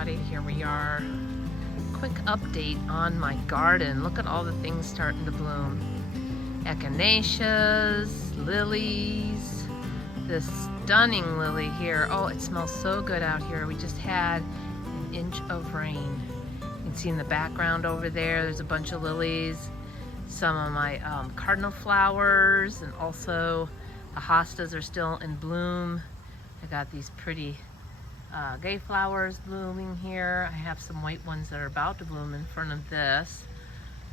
everybody, here we are. Quick update on my garden. Look at all the things starting to bloom. Echinaceas, lilies, this stunning lily here. Oh, it smells so good out here. We just had an inch of rain. You can see in the background over there's a bunch of lilies. Some of my cardinal flowers, and also the hostas are still in bloom. I got these pretty gay flowers blooming here. I have some white ones that are about to bloom in front of this.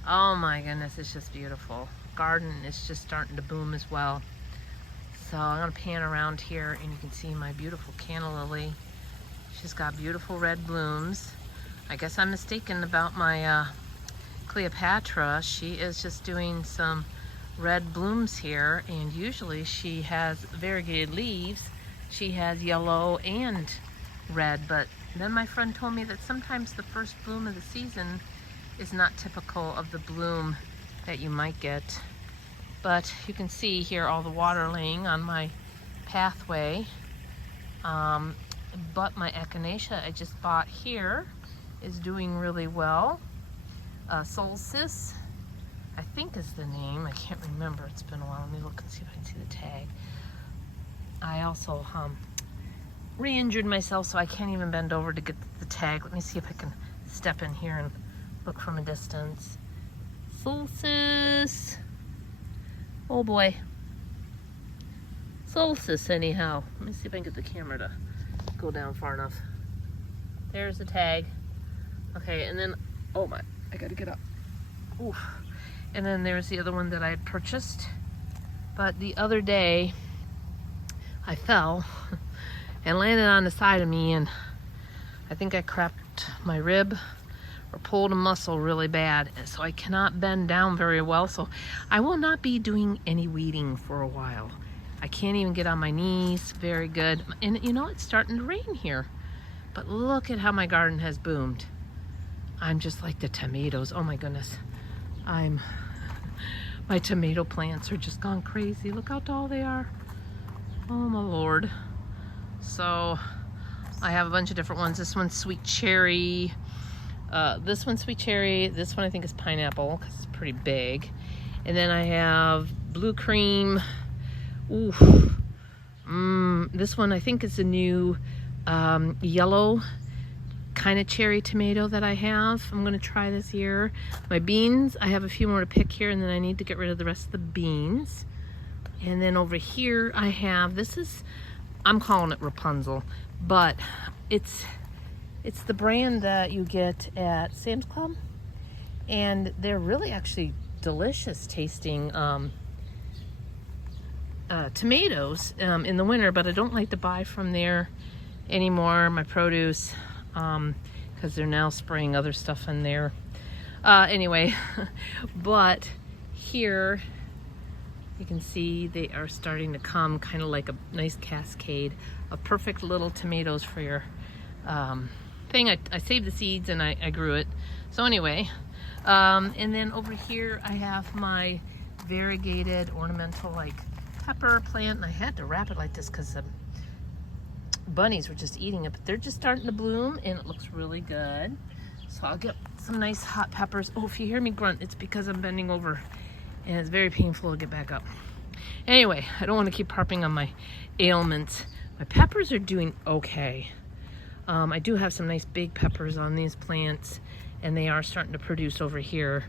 Oh my goodness, it's just beautiful. Garden is just starting to boom as well. So I'm gonna pan around here and you can see my beautiful canna lily. She's got beautiful red blooms. I guess I'm mistaken about my Cleopatra. She is just doing some red blooms here, and usually she has variegated leaves. She has yellow and red, but then my friend told me that sometimes the first bloom of the season is not typical of the bloom that you might get. But you can see here all the water laying on my pathway. But my echinacea I just bought here is doing really well. Solstice, I think is the name. I can't remember. It's been a while. Let me look and see if I can see the tag. I also re-injured myself, so I can't even bend over to get the tag. Let me see if I can step in here and look from a distance. Solstice. Oh boy. Solstice anyhow. Let me see if I can get the camera to go down far enough. There's the tag. Okay, and then, oh my, I gotta get up. Oof. And then there's the other one that I had purchased. But the other day, I fell and landed on the side of me, and I think I cracked my rib or pulled a muscle really bad, and so I cannot bend down very well. So I will not be doing any weeding for a while. I can't even get on my knees very good. And you know, it's starting to rain here, but look at how my garden has boomed. I'm just like the tomatoes. Oh my goodness. My tomato plants are just gone crazy. Look how tall they are. Oh my Lord. So I have a bunch of different ones. This one's sweet cherry. This one's sweet cherry. This one I think is pineapple because it's pretty big. And then I have blue cream. Ooh. This one I think is a new yellow kind of cherry tomato that I have. I'm gonna try this year. My beans, I have a few more to pick here, and then I need to get rid of the rest of the beans. And then over here I have, this is, I'm calling it Rapunzel, but it's the brand that you get at Sam's Club, and they're really actually delicious tasting tomatoes in the winter, but I don't like to buy from there anymore, my produce, because they're now spraying other stuff in there. Anyway, but here you can see they are starting to come kind of like a nice cascade of perfect little tomatoes for your thing. I saved the seeds and I grew it. So anyway, and then over here I have my variegated ornamental like pepper plant, and I had to wrap it like this because bunnies were just eating it, but they're just starting to bloom and it looks really good. So I'll get some nice hot peppers. Oh, if you hear me grunt, it's because I'm bending over and it's very painful to get back up. Anyway, I don't want to keep harping on my ailments. My peppers are doing okay. I do have some nice big peppers on these plants, and they are starting to produce over here,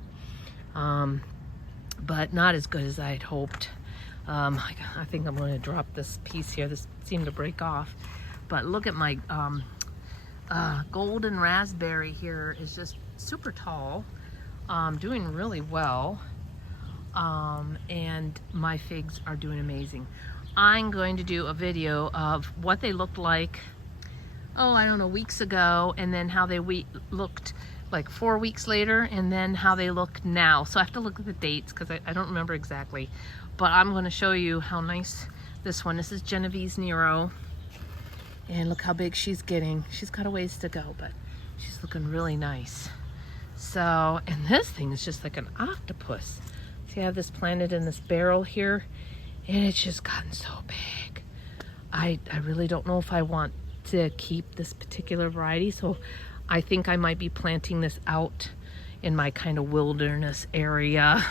but not as good as I had hoped. I think I'm going to drop this piece here. This seemed to break off. But look at my golden raspberry here is just super tall, doing really well. And my figs are doing amazing. I'm going to do a video of what they looked like, oh, I don't know, weeks ago, and then how they looked like 4 weeks later, and then how they look now. So I have to look at the dates because I don't remember exactly. But I'm going to show you how nice this one. This is Genovese Nero. And look how big she's getting. She's got a ways to go, but she's looking really nice. So, and this thing is just like an octopus. See, I have this planted in this barrel here, and it's just gotten so big. I really don't know if I want to keep this particular variety, so I think I might be planting this out in my kind of wilderness area.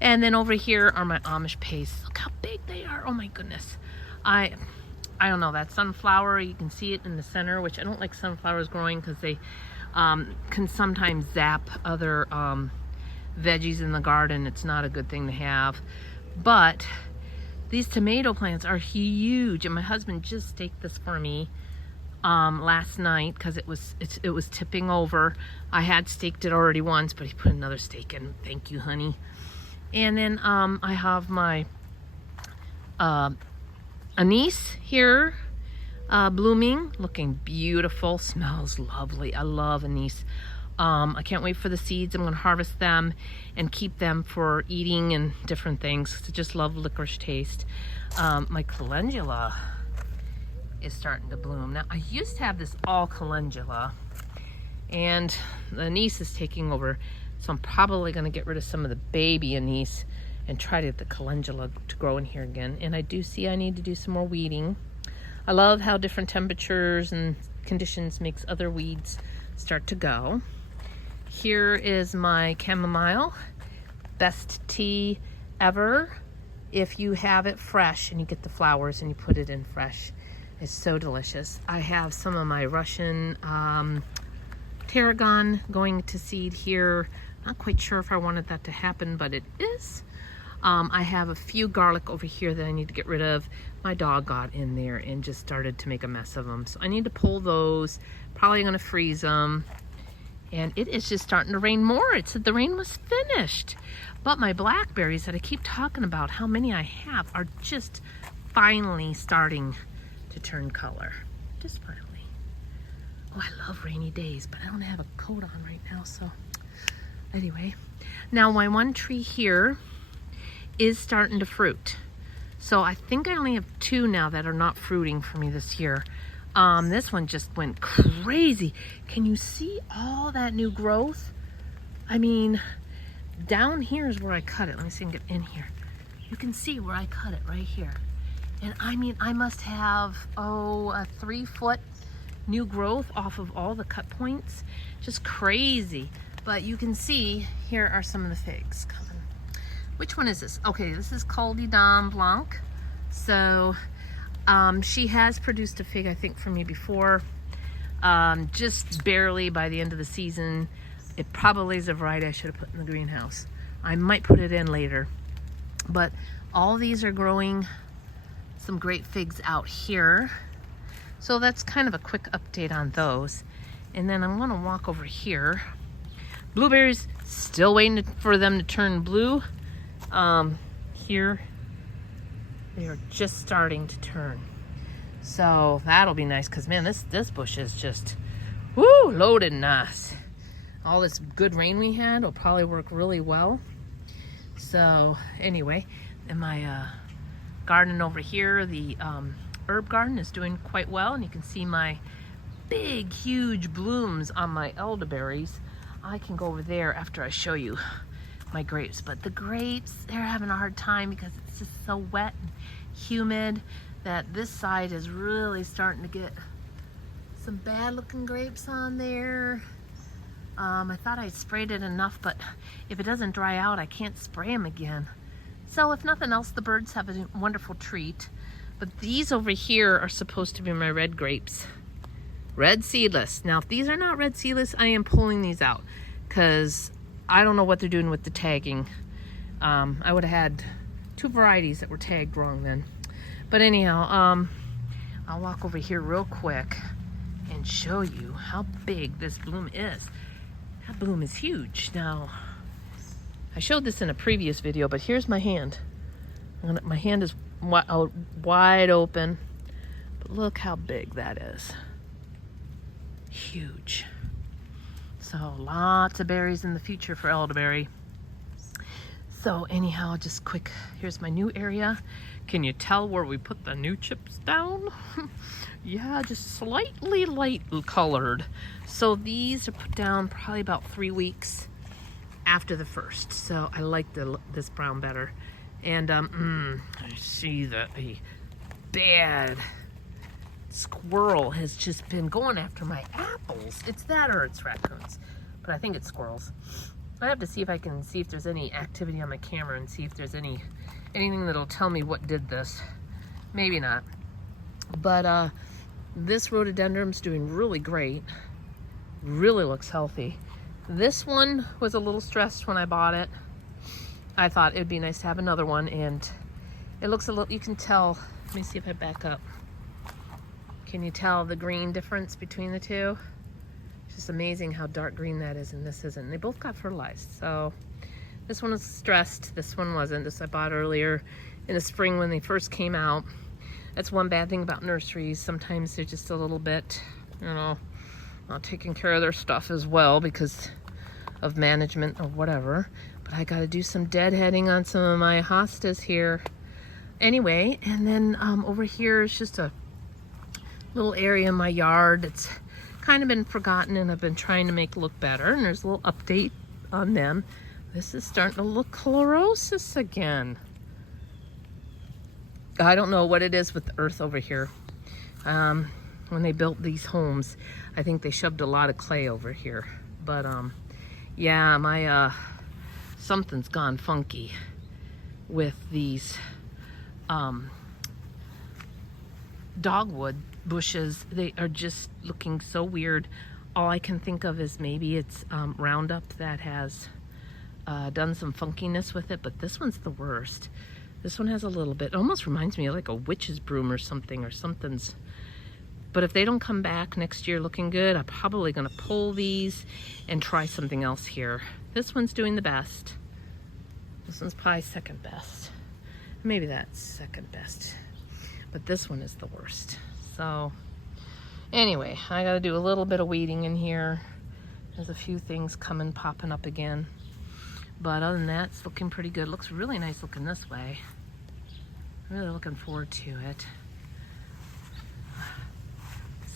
And then over here are my Amish pastes. Look how big they are. Oh my goodness. I don't know, that sunflower, you can see it in the center, which I don't like sunflowers growing because they can sometimes zap other veggies in the garden. It's not a good thing to have. But these tomato plants are huge, and my husband just staked this for me last night because it was tipping over. I had staked it already once, but he put another stake in. Thank you, honey. And then I have my anise here blooming, looking beautiful, smells lovely. I love anise. I can't wait for the seeds. I'm going to harvest them and keep them for eating and different things. I just love licorice taste. My calendula is starting to bloom. Now, I used to have this all calendula, and the anise is taking over, so I'm probably going to get rid of some of the baby anise and try to get the calendula to grow in here again. And I do see I need to do some more weeding. I love how different temperatures and conditions makes other weeds start to go. Here is my chamomile. Best tea ever if you have it fresh and you get the flowers and you put it in fresh. It's so delicious. I have some of my Russian tarragon going to seed here. Not quite sure if I wanted that to happen, but it is. I have a few garlic over here that I need to get rid of. My dog got in there and just started to make a mess of them. So I need to pull those. Probably going to freeze them. And it is just starting to rain more. It said the rain was finished. But my blackberries that I keep talking about, how many I have, are just finally starting to turn color. Just finally. Oh, I love rainy days, but I don't have a coat on right now, so anyway. Now my one tree here is starting to fruit. So I think I only have 2 now that are not fruiting for me this year. This one just went crazy. Can you see all that new growth? I mean, down here is where I cut it. Let me see if I can get in here. You can see where I cut it right here. And I mean, I must have, a 3-foot new growth off of all the cut points. Just crazy. But you can see, here are some of the figs coming. Which one is this? Okay, this is Col de Dame Blanc. So, she has produced a fig, I think, for me before. Just barely by the end of the season. It probably is a variety I should have put in the greenhouse. I might put it in later. But all these are growing some great figs out here. So that's kind of a quick update on those. And then I'm going to walk over here. Blueberries, still waiting for them to turn blue. Here, they are just starting to turn. So that'll be nice because, man, this bush is just, woo, loaded nice. All this good rain we had will probably work really well. So anyway, in my garden over here, the herb garden is doing quite well, and you can see my big, huge blooms on my elderberries. I can go over there after I show you my grapes, but the grapes, they're having a hard time because it's just so wet and humid that this side is really starting to get some bad looking grapes on there. I thought I sprayed it enough, but if it doesn't dry out, I can't spray them again. So if nothing else, the birds have a wonderful treat. But these over here are supposed to be my red grapes. Red seedless. Now, if these are not red seedless, I am pulling these out because I don't know what they're doing with the tagging. I would have had 2 varieties that were tagged wrong then. But anyhow, I'll walk over here real quick and show you how big this bloom is. That bloom is huge. Now, I showed this in a previous video, but here's my hand. My hand is wide open, but look how big that is. Huge. So lots of berries in the future for elderberry. So anyhow, just quick, here's my new area. Can you tell where we put the new chips down? Yeah, just slightly light colored. So these are put down probably about 3 weeks after the first. So I like this brown better. And I see that a bad squirrel has just been going after my apples. It's that or it's raccoons, but I think it's squirrels. I have to see if I can see if there's any activity on my camera and see if there's anything that'll tell me what did this. Maybe not. But this rhododendron's doing really great. Really looks healthy. This one was a little stressed when I bought it. I thought it'd be nice to have another one, and it looks a little, you can tell, let me see if I back up. Can you tell the green difference between the two? It's just amazing how dark green that is and this isn't. They both got fertilized. So this one was stressed, this one wasn't. This I bought earlier in the spring when they first came out. That's one bad thing about nurseries. Sometimes they're just a little bit, you know, not taking care of their stuff as well because of management or whatever. But I gotta do some deadheading on some of my hostas here. Anyway, and then over here is just a little area in my yard that's kind of been forgotten and I've been trying to make look better, and there's a little update on them. This is starting to look chlorosis again. I don't know what it is with the earth over here. When they built these homes, I think they shoved a lot of clay over here. But yeah, my something's gone funky with these dogwood bushes. They are just looking so weird. All I can think of is maybe it's Roundup that has done some funkiness with it, but this one's the worst. This one has a little bit, it almost reminds me of like a witch's broom or something's. But if they don't come back next year looking good, I'm probably gonna pull these and try something else here. This one's doing the best. This one's probably second best. Maybe that's second best. But this one is the worst. So anyway, I gotta do a little bit of weeding in here. There's a few things popping up again. But other than that, it's looking pretty good. Looks really nice looking this way. Really looking forward to it.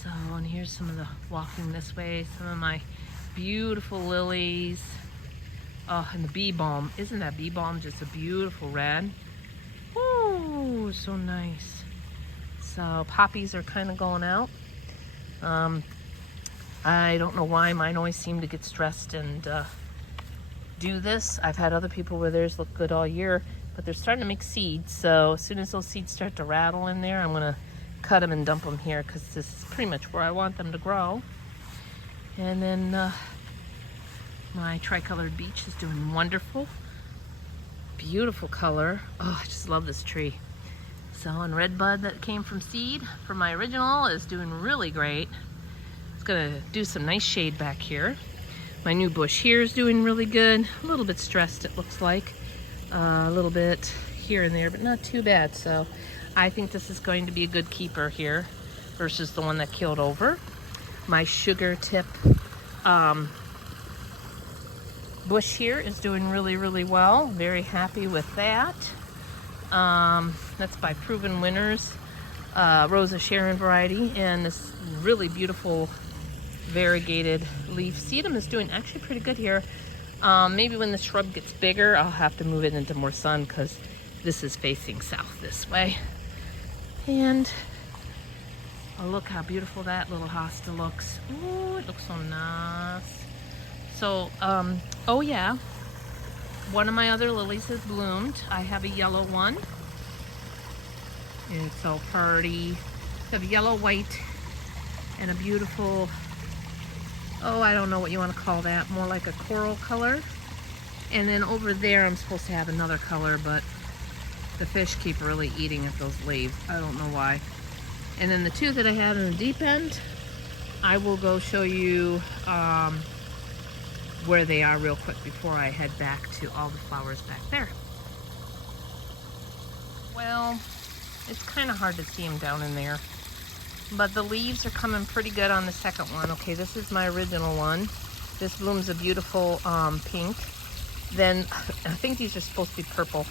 So, and here's some of the walking this way. Some of my beautiful lilies. Oh, and the bee balm. Isn't that bee balm just a beautiful red? Ooh, so nice. So poppies are kind of going out. I don't know why mine always seem to get stressed and do this. I've had other people where theirs look good all year, but they're starting to make seeds. So as soon as those seeds start to rattle in there, I'm gonna cut them and dump them here because this is pretty much where I want them to grow. And then my tricolored beech is doing wonderful. Beautiful color. Oh, I just love this tree. So, and red bud that came from seed for my original is doing really great. It's gonna do some nice shade back here. My new bush here is doing really good. A little bit stressed, it looks like. A little bit here and there, but not too bad. So I think this is going to be a good keeper here versus the one that killed over. My sugar tip bush here is doing really, really well. Very happy with that. That's by Proven Winners, Rosa Sharon variety, and this really beautiful variegated leaf sedum is doing actually pretty good here. Maybe when the shrub gets bigger, I'll have to move it into more sun because this is facing south this way. And oh, look how beautiful that little hosta looks. Ooh, it looks so nice. So, oh yeah, one of my other lilies has bloomed. I have a yellow one. And so pretty. I have yellow, white, and a beautiful, oh, I don't know what you want to call that, more like a coral color. And then over there, I'm supposed to have another color, but the fish keep really eating at those leaves. I don't know why. And then the two that I had in the deep end, I will go show you where they are real quick before I head back to all the flowers back there. Well, it's kind of hard to see them down in there, but the leaves are coming pretty good on the second one. Okay, this is my original one. This blooms a beautiful pink. Then I think these are supposed to be purple.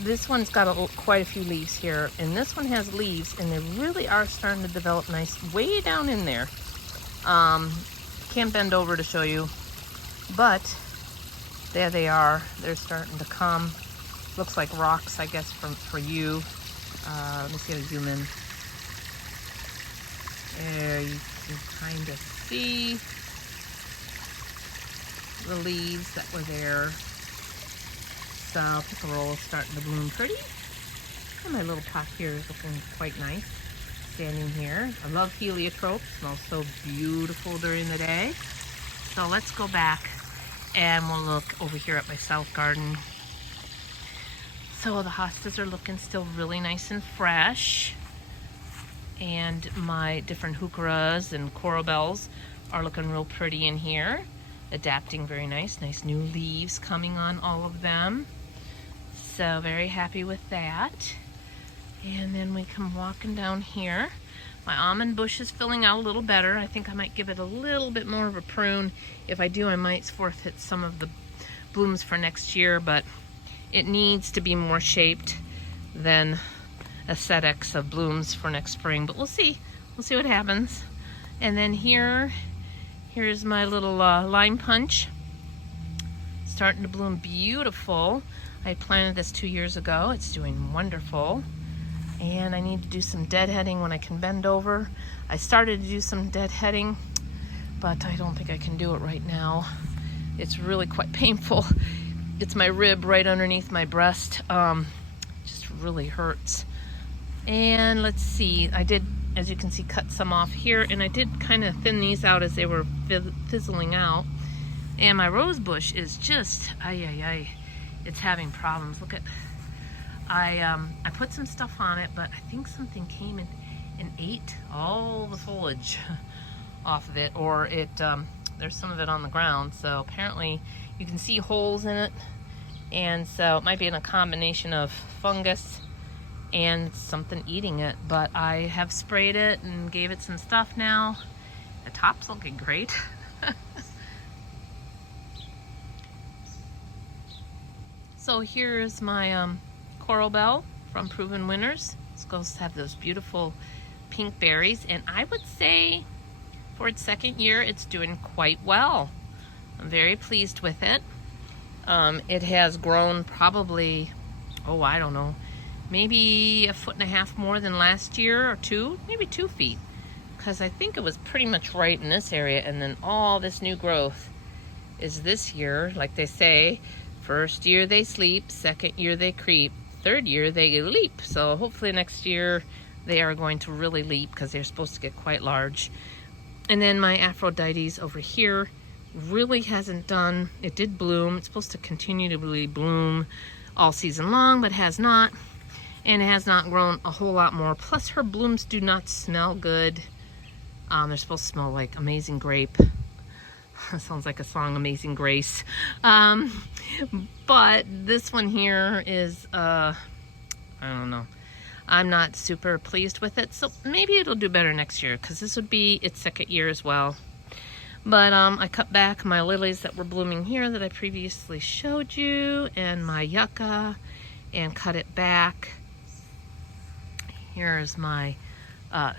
This one's got quite a few leaves here, and this one has leaves, and they really are starting to develop nice way down in there. Can't bend over to show you, but there they are. They're starting to come. Looks like rocks, I guess, for you. Let me see how to zoom in. There you can kind of see the leaves that were there. So pickerel is starting to bloom pretty. And my little pot here is looking quite nice. Standing here. I love heliotrope. Smells so beautiful during the day. So let's go back and we'll look over here at my south garden. So the hostas are looking still really nice and fresh. And my different heucheras and coral bells are looking real pretty in here. Adapting very nice. Nice new leaves coming on all of them. So very happy with that. And then we come walking down here. My almond bush is filling out a little better. I think I might give it a little bit more of a prune. If I do, I might forfeit some of the blooms for next year, but it needs to be more shaped than aesthetics of blooms for next spring. But we'll see. We'll see what happens. And then here's my little lime punch. Starting to bloom beautiful. I planted this 2 years ago. It's doing wonderful. And I need to do some deadheading when I can bend over. I started to do some deadheading, but I don't think I can do it right now. It's really quite painful. It's my rib right underneath my breast. Just really hurts. And let's see, I did, as you can see, cut some off here, and I did kind of thin these out as they were fizzling out. And my rose bush is just, it's having problems. Look at, I put some stuff on it, but I think something came in and ate all the foliage off of it, or it there's some of it on the ground. So apparently you can see holes in it, and so it might be in a combination of fungus and something eating it. But I have sprayed it and gave it some stuff now. The top's looking great. So here's my coral bell from Proven Winners. It's supposed to have those beautiful pink berries, and I would say for its second year it's doing quite well. I'm very pleased with it. It has grown probably, oh, I don't know, maybe 1.5 feet more than last year, or maybe 2 feet, because I think it was pretty much right in this area, and then all this new growth is this year. Like they say, first year they sleep, second year they creep, third year they leap. So hopefully next year they are going to really leap, because they're supposed to get quite large. And then my Aphrodite's over here really hasn't done, it did bloom. It's supposed to continue to really bloom all season long, but has not. And it has not grown a whole lot more. Plus her blooms do not smell good. They're supposed to smell like Amazing Grape. Sounds like a song, Amazing Grace. But this one here is, I don't know. I'm not super pleased with it. So maybe it'll do better next year, because this would be its second year as well. But I cut back my lilies that were blooming here that I previously showed you, and my yucca, and cut it back. Here's my,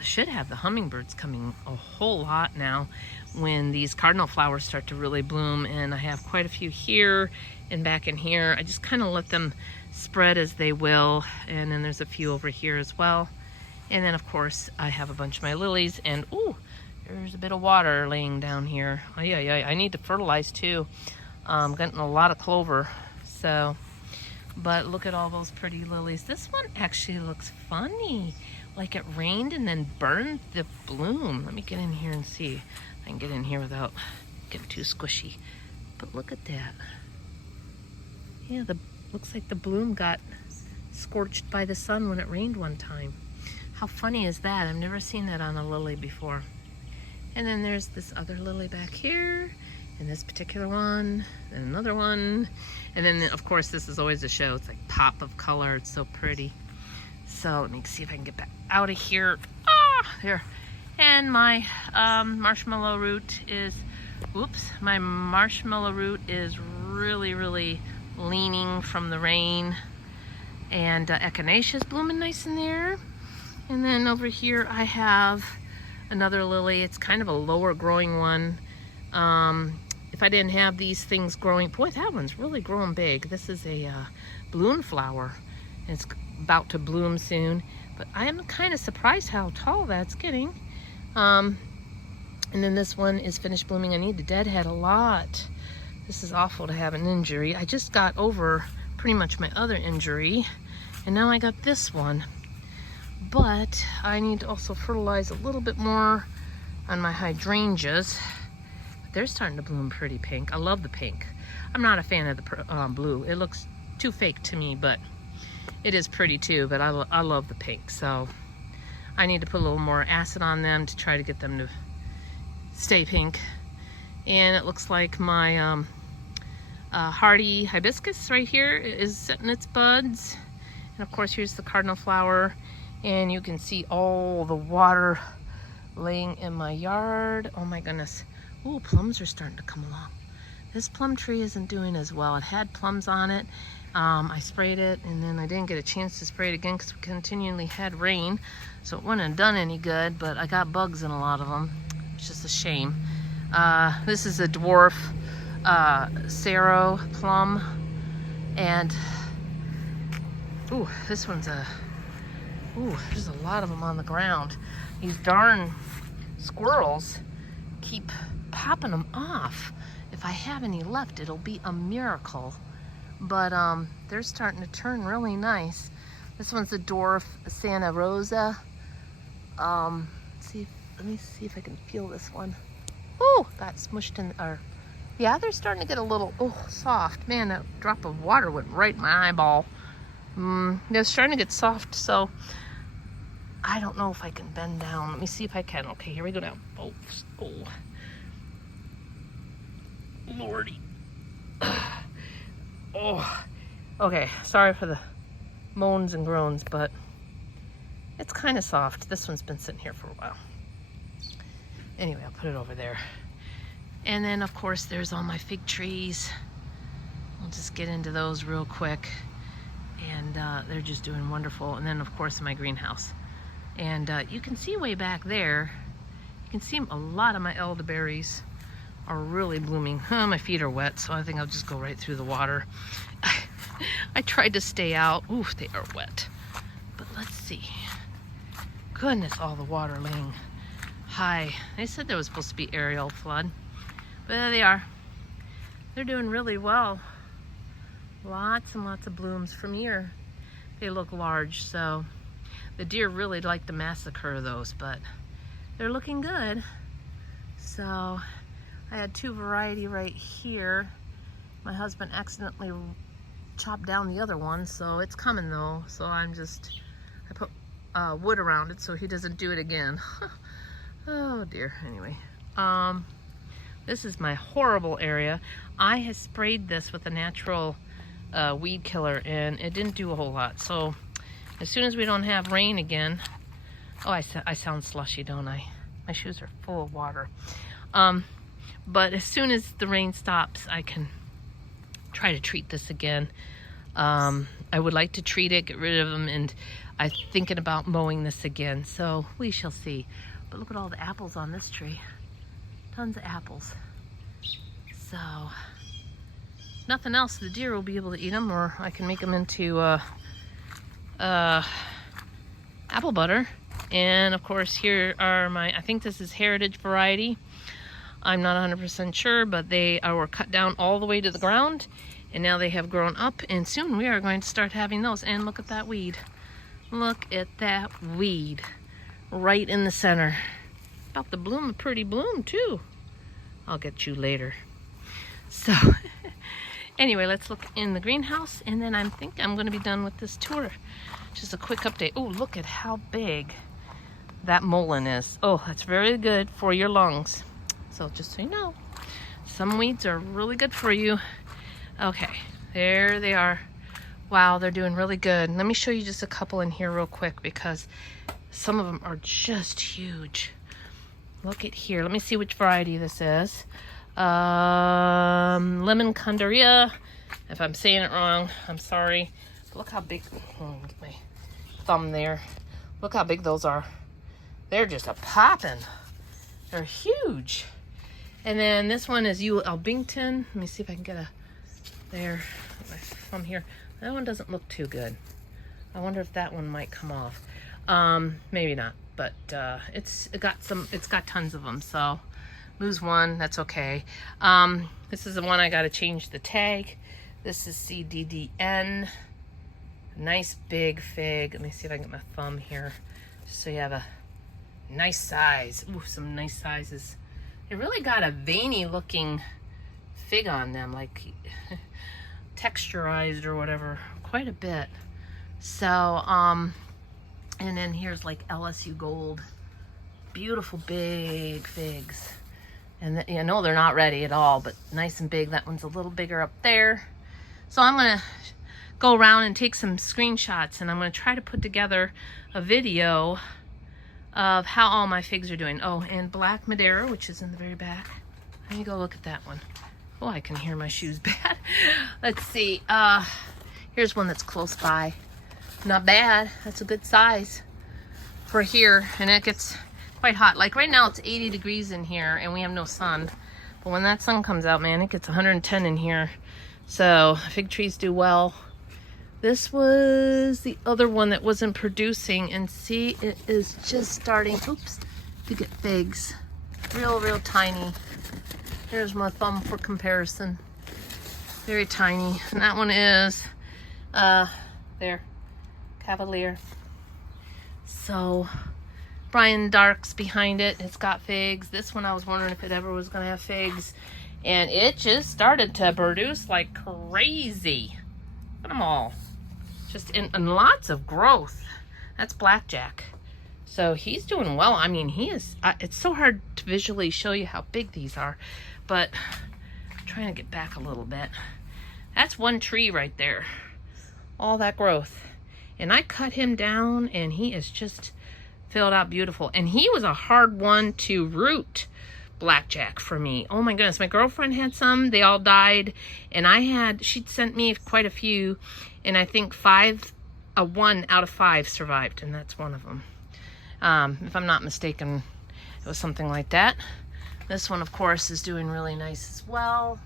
should have the hummingbirds coming a whole lot now when these cardinal flowers start to really bloom, and I have quite a few here and back in here. I just kind of let them spread as they will, and then there's a few over here as well. And then of course I have a bunch of my lilies, and ooh, there's a bit of water laying down here. Oh, yeah, I need to fertilize too. I'm getting a lot of clover, so. But look at all those pretty lilies. This one actually looks funny, like it rained and then burned the bloom. Let me get in here and see if I can get in here without getting too squishy. But look at that. Yeah, looks like the bloom got scorched by the sun when it rained one time. How funny is that? I've never seen that on a lily before. And then there's this other lily back here, and this particular one, and another one. And then, of course, this is always a show. It's like pop of color. It's so pretty. So let me see if I can get back out of here. Ah, there. And my marshmallow root is, my marshmallow root is really, really leaning from the rain. And echinacea's blooming nice in there. And then over here I have another lily. It's kind of a lower growing one. If I didn't have these things growing, boy, that one's really growing big. This is a balloon flower. It's about to bloom soon, but I am kind of surprised how tall that's getting. And then this one is finished blooming. I need to deadhead a lot. This is awful to have an injury. I just got over pretty much my other injury, and now I got this one. But I need to also fertilize a little bit more on my hydrangeas. They're starting to bloom pretty pink. I love the pink. I'm not a fan of the blue. It looks too fake to me, but it is pretty too. But I love the pink, so I need to put a little more acid on them to try to get them to stay pink. And it looks like my hardy hibiscus right here is setting its buds. And of course, here's the cardinal flower. And you can see all the water laying in my yard. Oh my goodness. Ooh, plums are starting to come along. This plum tree isn't doing as well. It had plums on it. I sprayed it, and then I didn't get a chance to spray it again because we continually had rain. So it wouldn't have done any good, but I got bugs in a lot of them. It's just a shame. This is a dwarf Saro plum. And, ooh, this one's there's a lot of them on the ground. These darn squirrels keep popping them off. If I have any left, it'll be a miracle. But they're starting to turn really nice. This one's the dwarf Santa Rosa. Let me see if I can feel this one. Oh, got smushed in, yeah, they're starting to get a little, soft. Man, that drop of water went right in my eyeball. They're starting to get soft, so I don't know if I can bend down. Let me see if I can. Okay, here we go now. Oh, Lordy. Oh, okay, sorry for the moans and groans, but it's kind of soft. This one's been sitting here for a while. Anyway, I'll put it over there. And then, of course, there's all my fig trees. I'll just get into those real quick. And they're just doing wonderful. And then, of course, my greenhouse. And you can see way back there, you can see a lot of my elderberries are really blooming. My feet are wet, so I think I'll just go right through the water. I tried to stay out. Ooh, they are wet. But let's see. Goodness, all the water laying high. They said there was supposed to be aerial flood. But there they are. They're doing really well. Lots and lots of blooms from here. They look large, so the deer really like to massacre those, but they're looking good. So I had two variety right here. My husband accidentally chopped down the other one, so it's coming though. So I put wood around it so he doesn't do it again. Oh dear. Anyway, this is my horrible area. I have sprayed this with a natural weed killer, and it didn't do a whole lot. So as soon as we don't have rain again, I sound slushy, don't I? My shoes are full of water. But as soon as the rain stops, I can try to treat this again. I would like to treat it, get rid of them, and I'm thinking about mowing this again. So we shall see. But look at all the apples on this tree. Tons of apples. So nothing else. The deer will be able to eat them, or I can make them into apple butter. And of course, here are I think this is heritage variety. I'm not 100% sure, but they were cut down all the way to the ground, and now they have grown up, and soon we are going to start having those. And look at that weed. Look at that weed right in the center. About to bloom a pretty bloom too. I'll get you later. So anyway, let's look in the greenhouse, and then I think I'm going to be done with this tour. Just a quick update. Oh, look at how big that mullein is. Oh, that's very good for your lungs. So just so you know, some weeds are really good for you. Okay, there they are. Wow, they're doing really good. Let me show you just a couple in here real quick, because some of them are just huge. Look at here. Let me see which variety this is. Lemon Condaria. If I'm saying it wrong, I'm sorry. But look how big. Get my thumb there. Look how big those are. They're just a poppin'. They're huge. And then this one is U. Albington. Let me see if I can get there. My thumb here. That one doesn't look too good. I wonder if that one might come off. Maybe not. but it's got tons of them. So lose one, that's okay. This is the one I got to change the tag. This is CDDN. Nice big fig. Let me see if I can get my thumb here, just so you have a nice size. Ooh, some nice sizes. They really got a veiny looking fig on them, like texturized or whatever, quite a bit. So, and then here's like LSU Gold. Beautiful big figs. And you know they're not ready at all, but nice and big. That one's a little bigger up there. So I'm gonna go around and take some screenshots, and I'm gonna try to put together a video of how all my figs are doing. Oh, and Black Madeira, which is in the very back. Let me go look at that one. Oh, I can hear my shoes bad. Let's see. Here's one that's close by. Not bad. That's a good size for here, and it gets quite hot. Like right now, it's 80 degrees in here, and we have no sun. But when that sun comes out, man, it gets 110 in here. So fig trees do well. This was the other one that wasn't producing, and see, it is just starting, oops, to get figs. Real tiny. Here's my thumb for comparison. Very tiny. And that one is, there, Cavalier. So, Brian Dark's behind it. It's got figs. This one I was wondering if it ever was going to have figs. And it just started to produce like crazy. Look at them all. Just in lots of growth. That's Blackjack. So he's doing well. I mean, he is, it's so hard to visually show you how big these are. But I'm trying to get back a little bit. That's one tree right there. All that growth. And I cut him down, and he is just filled out beautiful. And he was a hard one to root, Blackjack, for me. Oh my goodness, my girlfriend had some. They all died. And she'd sent me quite a few. And I think 1 out of 5 survived. And that's one of them. If I'm not mistaken, it was something like that. This one, of course, is doing really nice as well.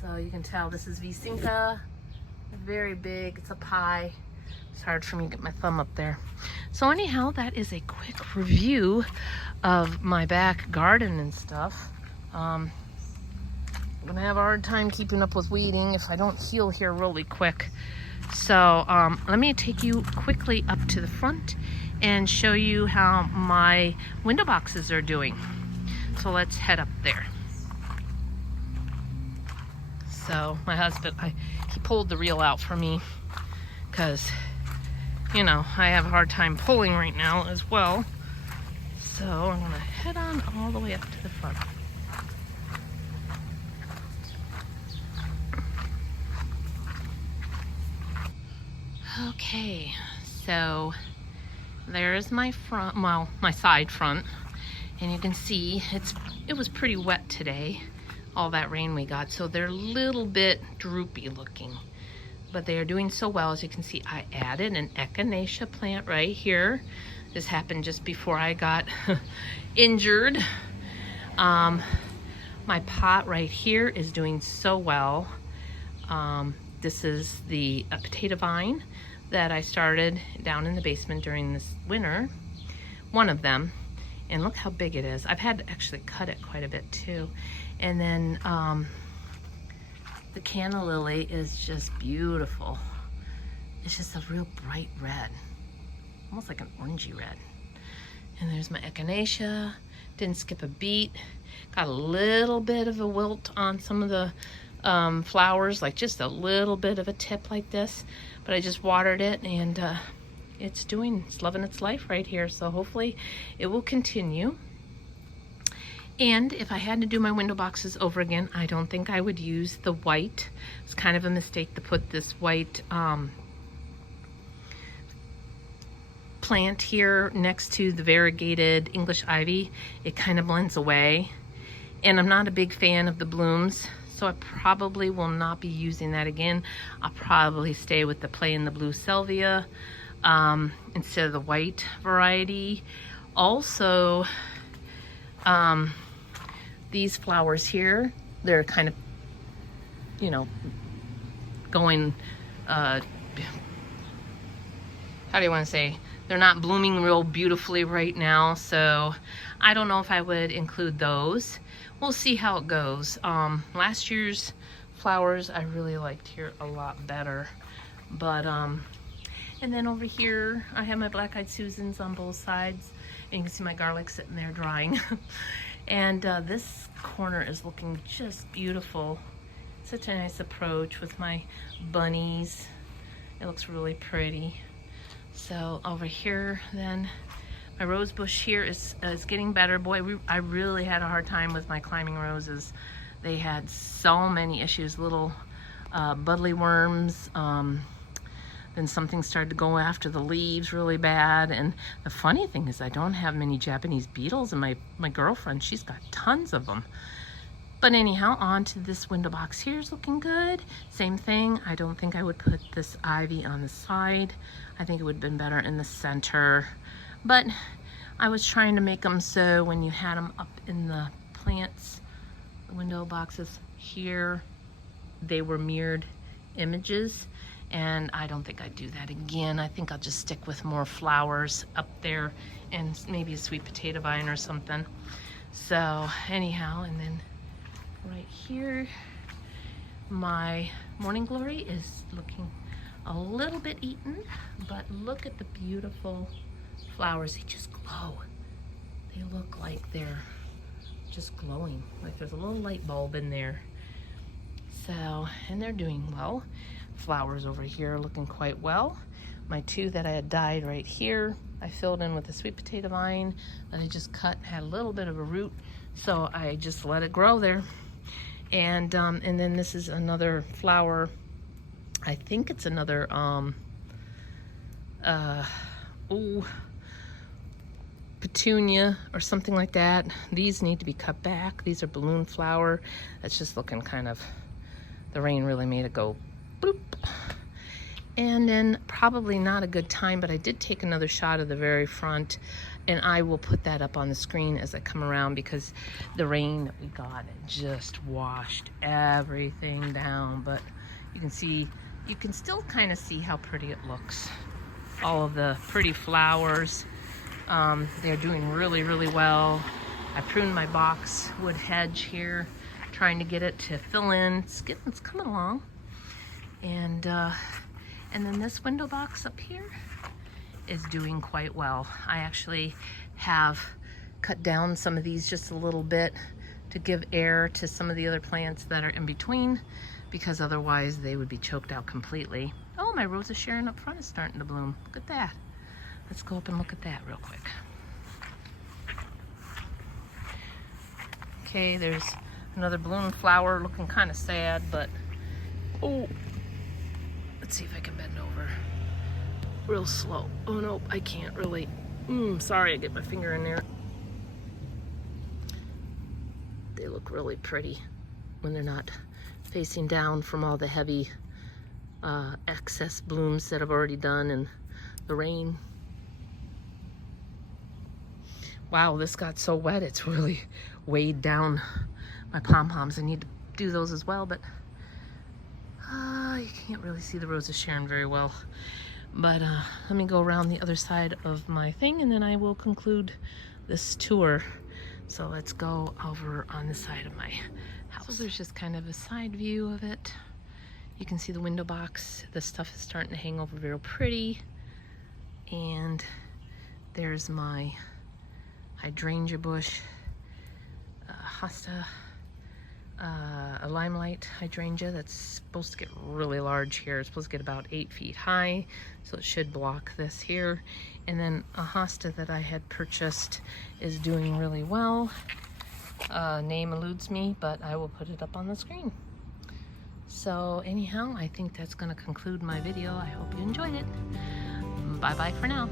So you can tell this is Vicinca. Very big. It's up high. It's hard for me to get my thumb up there. So anyhow, that is a quick review of my back garden and stuff. I'm gonna have a hard time keeping up with weeding if I don't heal here really quick. So let me take you quickly up to the front and show you how my window boxes are doing. So let's head up there. So my husband, he pulled the reel out for me because, you know, I have a hard time pulling right now as well. So I'm gonna head on all the way up to the front. Okay, so there's my front, well, my side front, and you can see it was pretty wet today, all that rain we got, so they're a little bit droopy looking, but they are doing so well. As you can see, I added an echinacea plant right here. This happened just before I got injured. My pot right here is doing so well. This is the potato vine that I started down in the basement during this winter. One of them. And look how big it is. I've had to actually cut it quite a bit too. And then the canna lily is just beautiful. It's just a real bright red. Almost like an orangey red. And there's my echinacea. Didn't skip a beat. Got a little bit of a wilt on some of the flowers, like just a little bit of a tip like this, but I just watered it, and it's loving its life right here. So hopefully it will continue. And if I had to do my window boxes over again, I don't think I would use the white. It's kind of a mistake to put this white plant here next to the variegated English ivy. It kind of blends away, and I'm not a big fan of the blooms, so I probably will not be using that again. I'll probably stay with the plain, the blue salvia instead of the white variety. Also, these flowers here, they're kind of, you know, going, how how do you want to say, they're not blooming real beautifully right now, so I don't know if I would include those. We'll see how it goes. Last year's flowers I really liked here a lot better, but and then over here I have my black-eyed Susans on both sides, and you can see my garlic sitting there drying. And this corner is looking just beautiful. Such a nice approach with my bunnies. It looks really pretty. So over here then, my rose bush here is getting better. Boy, I really had a hard time with my climbing roses. They had so many issues, little buddly worms. Then something started to go after the leaves really bad. And the funny thing is I don't have many Japanese beetles, and my girlfriend, she's got tons of them. But anyhow, on to this window box here is looking good. Same thing, I don't think I would put this ivy on the side. I think it would have been better in the center. But I was trying to make them so when you had them up in the plants, the window boxes here, they were mirrored images. And I don't think I'd do that again. I think I'll just stick with more flowers up there and maybe a sweet potato vine or something. So anyhow, and then right here, my morning glory is looking a little bit eaten, but look at the beautiful flowers. They just glow. They look like they're just glowing, like there's a little light bulb in there. So, and they're doing well. Flowers over here are looking quite well. My two that I had dyed right here, I filled in with a sweet potato vine that I just cut, had a little bit of a root, so I just let it grow there. And then this is another flower. I think it's another petunia or something like that. These need to be cut back. These are balloon flower. That's just looking kind of, the rain really made it go bloop. And then probably not a good time, but I did take another shot of the very front, and I will put that up on the screen as I come around, because the rain that we got just washed everything down. But you can see, you can still kind of see how pretty it looks. All of the pretty flowers, they're doing really, really well. I pruned my boxwood hedge here, trying to get it to fill in. It's coming along. And then this window box up here is doing quite well. I actually have cut down some of these just a little bit to give air to some of the other plants that are in between, because otherwise they would be choked out completely. Oh, my Rose of Sharon up front is starting to bloom. Look at that. Let's go up and look at that real quick. Okay, there's another balloon flower looking kind of sad, but oh, let's see if I can bend over real slow. Oh no, I can't really. Sorry, I get my finger in there. They look really pretty when they're not facing down from all the heavy excess blooms that I've already done and the rain. Wow, this got so wet, it's really weighed down my pom-poms. I need to do those as well, but you can't really see the Rose of Sharon very well. But let me go around the other side of my thing, and then I will conclude this tour. So let's go over on the side of my house. So there's just kind of a side view of it. You can see the window box. The stuff is starting to hang over real pretty. And there's my hydrangea bush, hosta, a limelight hydrangea that's supposed to get really large here. It's supposed to get about 8 feet high, so it should block this here. And then a hosta that I had purchased is doing really well. Name eludes me, but I will put it up on the screen. So anyhow, I think that's going to conclude my video. I hope you enjoyed it. Bye bye for now.